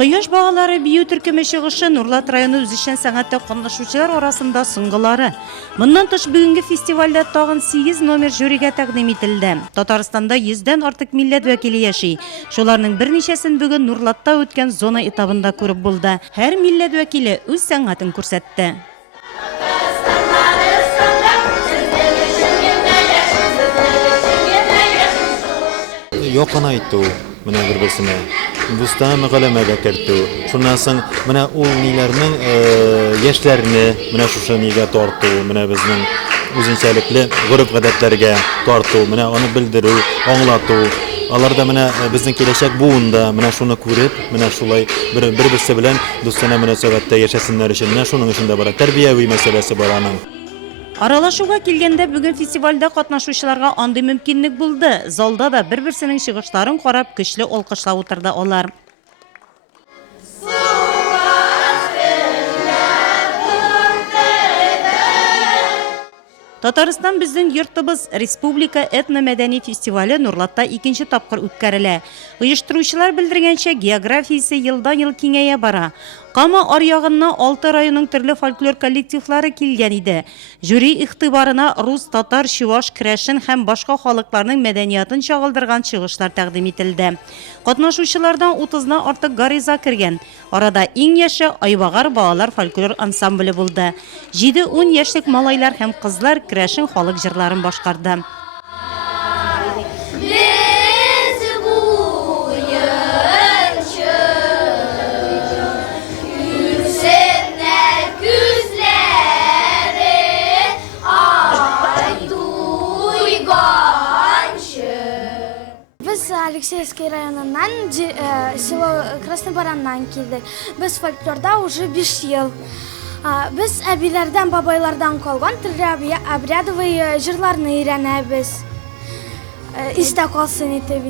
Кояш бағалары бию төркеме чыгышы Нурлат районы үзешчән сәнгатьтә катнашучылар арасында соңгылары. Моннан тыш бүгенге фестивальдә тагын 8 номер жюригә тәкъдим ителде. Татарстанда 100дән артык милләт вәкиле яши. Шуларның берничәсен бүген Нурлатта үткән зона этабында күреп булды. Һәр милләт вәкиле үз сәнгатен күрсәтте. Yoqana ayttu, mana bir-birsine. Bustan maqalamaga kirdi. Shundan so'ng mana u nilarning yoshlarni mana shu niga tortdi, mana bizning o'zinchalikli g'urub-odatlarga tortdi, mana uni bildiruv, anglatuv. Alarda mana bizning kelajak buunda mana shuni ko'rib, mana shulay bir-birisi bilan do'stona munosabatda yashasinlar uchun mana shuning uchun da bor tarbiyaviy masalasi bor aning. Аралашуга килгәндә бүген фестивальдә катнашучыларга андый мөмкинлек булды. Залда да бер-берсенең чыгышларын карап, көчле алкышлап утырды алар. Татарстан безнең йортыбыз Республика этно-мәдәни фестивале Нурлатта 2нче тапкыр үткәрелә. Оештыручылар белдергәнчә, географиясе елдан-ел киңәя бара. Кама аръягыннан 6 районның төрле фольклор коллективлары килгән иде. Жюри игътибарына рус, татар, чуваш, крәшен һәм башка халыкларның мәдәниятын чагылдырган чыгышлар тәкъдим ителде. Катнашучылардан 30нан артык гариза кергән. Арада иң яше Айбагар балалар фольклор ансамбле булды. 7-10 яшьлек малайлар һәм кызлар крәшен халык җырларын башкарды. Biz Алексеевский районынан, село Красный Бараннан келдік. Біз фольклорда уже 5 ел. Біз әбилерден, бабайлардан қалған түрлі обрядовый жырларны үйренеміз. Истә калсын итеп.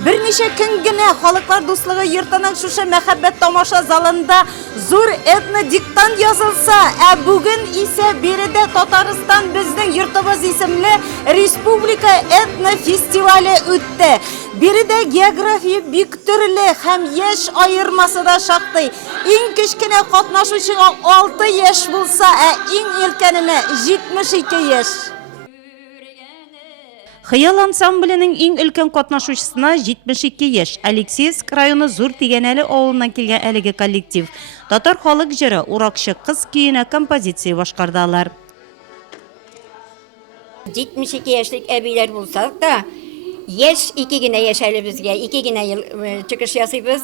Берничә көн генә халыклар дуслыгы йортының шушы мәхәббәт тамаша залында зур этно-диктант язылса, бүген исә биредә Татарстан безнең йортыбыз исемле Республика этно-фестивале үтте. Биредә география бик төрле һәм яшь аермасы да шактый. Иң кечкенә катнашучыга 6 яшь булса, иң өлкәненә 72 яшь. Хыял ансамбленең иң өлкән катнашучысына 72 яшь. Алексеевск районы Зур Тигәнәле авылыннан килгән әлеге коллектив. Татар халык җыры уракчы кыз көенә композиция башкардылар. 72 яшьлек әбиләр булсак та, яшь 2 генә яшәле безгә, 2 генә ел чыгыш ясыйбыз.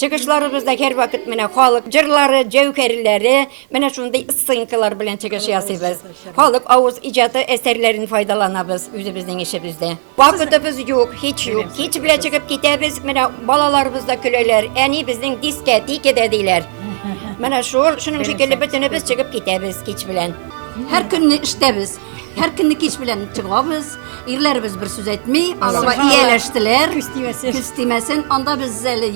Чыгышларыбызда һәр вакыт менә халык җырлары, җәүһәрләре, менә шундый сценкалар белән чыгыш ясыйбыз. Халык авыз иҗаты әсәрләрен файдаланабыз үзебезнең эшебездә. Вакытыбыз юк, һич юк. Һич белән чыгып китәбез, менә балаларыбыз да көләләр. Әни безнең дискотека диләр. Менә шуның шикелле бөтенебез чыгып китәбез кич белән. Һәр көнне эштәбез. Һәр көнне кич белән чыгабыз. Ирләребез бер сүз әйтми, аларга ияләштеләр. Күстимәсен, анда без әле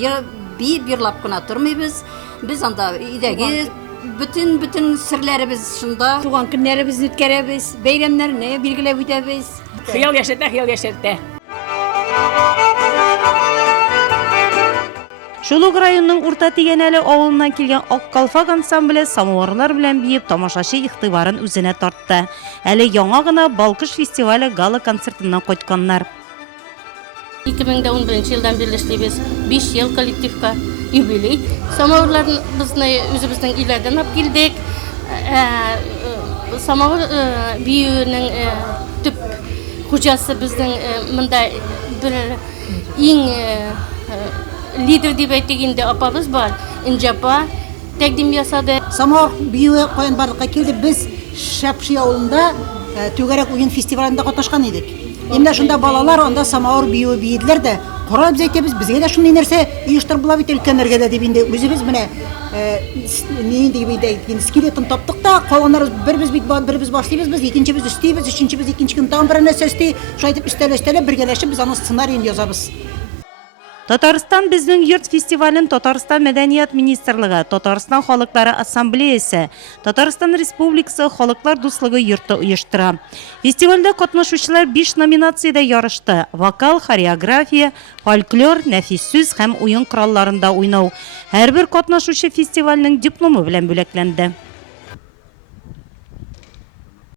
бирлап кына тормыйбыз. Без анда идәге bütün серләребез шунда. Туган көннәребезне үткәрәбез, бәйрәмнәрне билгеләп үтәбез. Хыял яшәртә. Шулук районның Урта Тигәнәле авылыннан килгән Аккалфак ансамбле самоварлар белән биеп тамашачы игътибарын үзенә тартты. Әле яңа гына Балкыш фестивале гала концертыннан кайтканнар. 2011 елдан бирле эшлибез. 5 ел коллективка юбилей. Самоварларыбызны үзебезнең иләрдән алып килдек. Самовар биюнең төп хуҗасы безнең монда бер иң лидер дип әйтик инде апабыз бар. Инҗапа тәкъдим ясады. Самовар биюе каян барлыкка килде. Без Шапши авылында түгәрәк уен фестивалендә катнашкан идек. Инде шунда балалар анда самовар биюе биедләр дә. Карап әйтәбез, безгә дә шундый нәрсә оештырыла бит өлкәннәргә дә дип инде үзебез менә нинди дип скелетын таптык та, калганнар бербез башлыйбыз, без икенчебез өстибез, өченчебез икенче көн тагын бер нәрсә өсти. Шулай дип өстәләштәләп бергәләшеп без аның сценарийын язабыз. Татарстан безнең йорт фестивален Татарстан Мәдәният министрлыгы, Татарстан халыклары ассамблеясе, Татарстан Республикасы халыклар дуслыгы йорты оештыра. Фестивальдә катнашучылар 5 номинациядә ярышты: вокал, хореография, фольклор, нәфис сүз һәм уен коралларында уйнау. Һәрбер катнашучы фестивальнең дипломы белән бүләкләнде.